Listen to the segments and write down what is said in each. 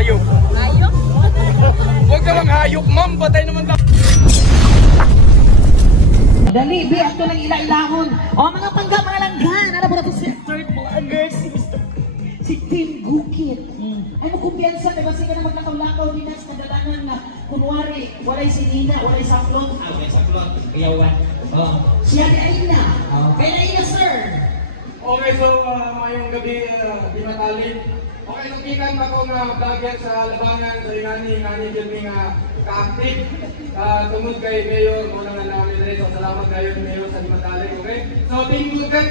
hayop. Hayop? Huwag ka mang hayop, ma'am. Patay naman ka. Dali, bi, ato ng ila-ilahon. O, mga pangga, mga langgan. Ano po na ito si third vlogger, si Tim Gukit. Ano kumpiyansa, diba? Sige na magkakaulakaw din sa kadalanan na kunwari, walay si Nina, walay saklon. Walay saklon, kayawan. Siya di Aina. Kaya Aina, sir. Okay, so mayong gabi, di matali. Okay, nakikan ako nga vlogger sa labangan sa ingani dyan nga ka-active. Tungod kay Mayor, muna nga namin rin. So, salamat kayo Mayor sa di matali, okay? So, Team Gukit,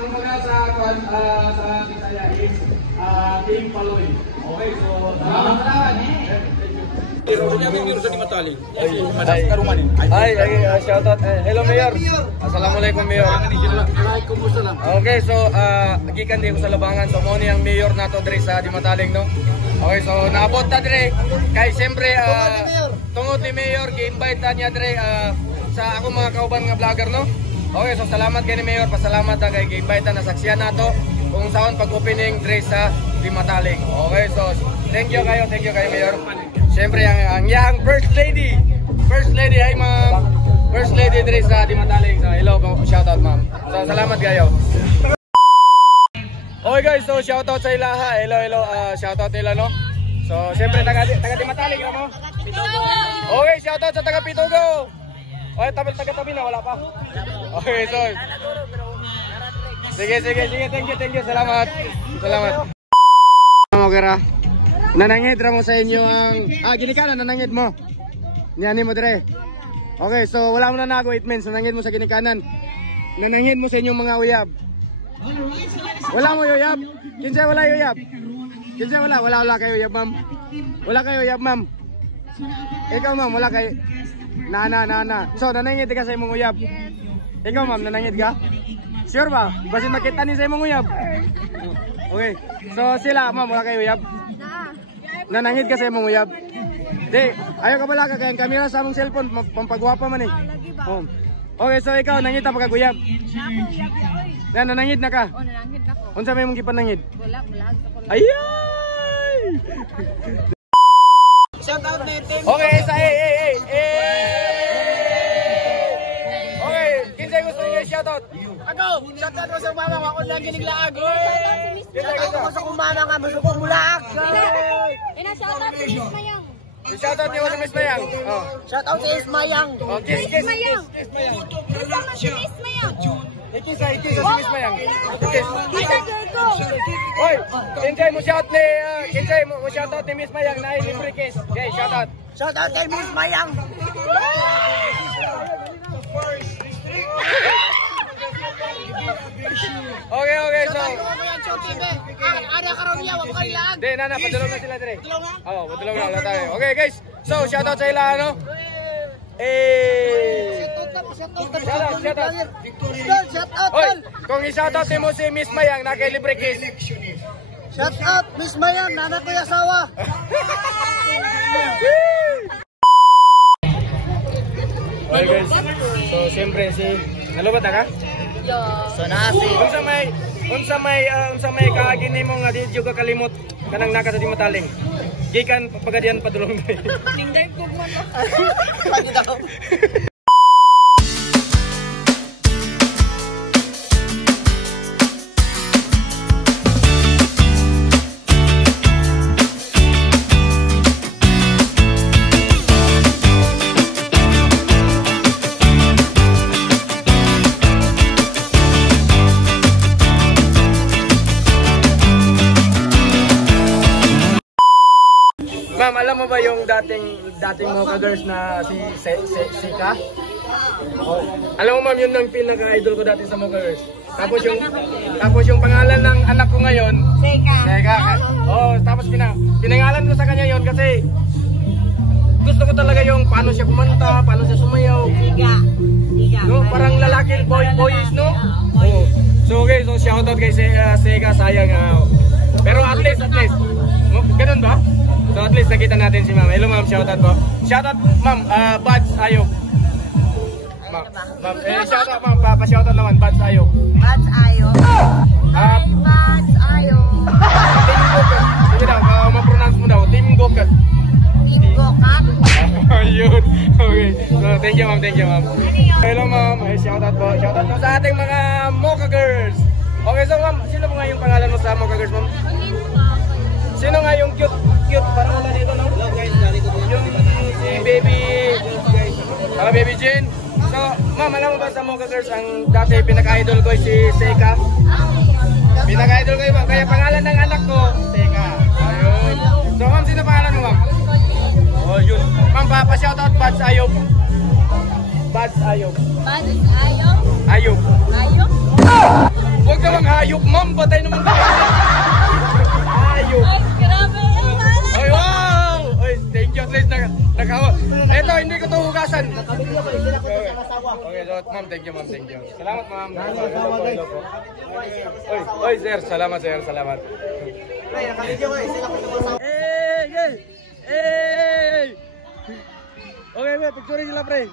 kumbaga sa Bisaya is Team Paloy. Okay, so salamat sa lahat. Ay, shoutout. Hello Mayor. Assalamualaikum Mayor. Okay, so gikan din ko sa labangan. So mo ni ang Mayor nato diri sa Dimataling, no. Okay, so naabot ta diri kay siyempre tungod ni Mayor gi-invite ta niya diri sa ako mga kauban nga vlogger, no. Okay, so salamat kay ni Mayor, pasalamat ta kay gi-invite ta na saksiyan nato kung saan pag-opening diri sa Dimataling. Okay, so thank you kayo Mayor. Siyempre ang First Lady, hi ma'am. First Lady diri sa Dimataling. So hello, shout out ma'am. So salamat kayo. Okay guys, so shout out sa ila ha. Hello, shout out nila, no. So siyempre taga Dimataling mo. Okay, shout out sa taga Pitugo. Okay, taga-tabi na wala pa. Okay, so Sige, thank you, salamat. Okay, nanangid ra mo sa inyo ang ginikanan, nanangid mo. Niani mo dire. Okay, so wala mo na nago, it means nanangid mo sa ginikanan. Nanangid mo sa inyong mga uyab. Wala mo uyab. Kinsa wala uyab? Kinsa wala kayo uyab, ma'am. Wala kayo uyab, ma'am. Ikaw, ma'am, wala kayo. Na. So nanangid ka sa imong uyab. Ikaw, ma'am, nanangid ka? Sure ba? Basin makita ni sa imong uyab. Okay. So sila, ma'am, wala kayo uyab? Nanangid ka sa imong uyab. Di, ayaw ka pala ka kaya ang kamera sa among cellphone, pampagwapa man eh. Oh. Okay, so ikaw, nangid ta pagkaguyab. Nanangid na ka? Oo, nanangid na ko. Unsa may mong gipanangid? Wala. Ayay! Shout out na Tim. Okay, sa Okay, kinsay gusto niyo shoutout? Ako, shout out mo sa mama ko, ako lang giniglaag. Shout out mo sa kumama nga, masukong mulaak. Ina-shoutout si Miss Mayang. Shoutout niyo sa Miss Mayang. Oh. Shout out si Ismayang. Oh, kiss. Mayang. Kasama si Miss Mayang. Ikis sa Miss Mayang. Kiss. Isa Jericho. Hoy, kinsay mo shoutout ni Miss Mayang na libre kiss. Okay, shoutout. Shout out kay Miss Mayang. Okay, so Ada karon niya, wag kay laag. Di, nana, padulong na sila dire. Oo, padulong na, wala tayo. Okay guys, so shoutout sa ila, ano? Shout out. Hoy, kung i-shoutout mo si Miss Mayang, nakay-libre kiss. Shout out Miss Mayang, nana ko yung asawa. Okay guys, so siyempre si nalubat ka? Yo. So nasi. Unsa may kaagini mo nga di jud ka kalimot kanang naka sa Dimataling. Gikan pagadian padulong day. Ningday ko man. Ma'am, alam mo ba yung dating Mocha Girls na si Sika? Oh. Alam mo ma'am, yun ang pinaka-idol ko dati sa Mocha Girls. Tapos yung pangalan ng anak ko ngayon, Sika. Oh, tapos pinangalan ko sa kanya yon kasi gusto ko talaga yung paano siya kumanta, paano siya sumayaw. No, parang lalaki boys, no? Oh. So okay, so shoutout kay Sika, sayang. Pero at least. Ganun ba? So at least nakita natin si ma'am. Hello ma'am, shoutout po. Shoutout ma'am, Bads Ayog. Ma'am, shoutout ma'am, pa-shoutout naman, Bads Ayog. Bads Ayog. Bads Ayog. Sige daw, ma-pronounce ka? Bingo ka. Ayun. Okay. So, thank you, ma'am. Thank you, ma'am. Hello, ma'am. Ay, shoutout po. Shoutout po sa ating mga Mocha Girls. Okay, so, ma'am, sino po nga yung pangalan mo sa Mocha Girls, ma'am? Sino nga yung cute? Parang wala dito, no? Yung si Baby... Baby Jane. So, ma'am, alam mo ba sa Mocha Girls, ang dati pinaka-idol ko si Seika? Pinaka-idol ko yun, kaya pangalan ng anak ko, Seika. Ayun. So, ma'am, sino pangalan mo, ma'am? Oh, yun. Ma'am, pa-shoutout, Bats Ayop. Bats Ayop. Bats ayaw? Ayop. Ayaw? Huwag namang hayop, ma'am. Patay naman tayo. Ayop. Ay, grabe yung malas. Ay, wow! Ay, thank you. At least nakawa. Eto, hindi ko ito hugasan. Okay, so, ma'am, thank you, ma'am. Thank you. Salamat, ma'am. Oy, sir. Salamat, sir. Salamat. Hey! Okay, we, picture sila, pre.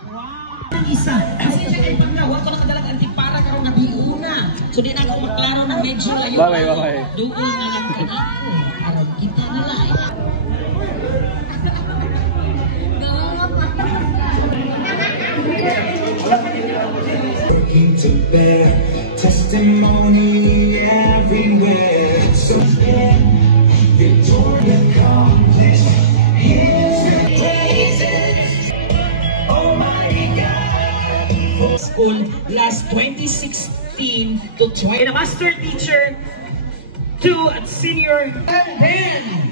Ang isa. Kasi siya kayo pag nawag ko nakadalag antipara karon na biuna. So di na ako maklaro ng medyo layo. Babay. Doon na lang ka na. Karon kita na lang. Working to bear testimony everywhere. So Victoria accomplished his praises. Almighty God. School last 2016 to 20. And a master teacher to senior. And then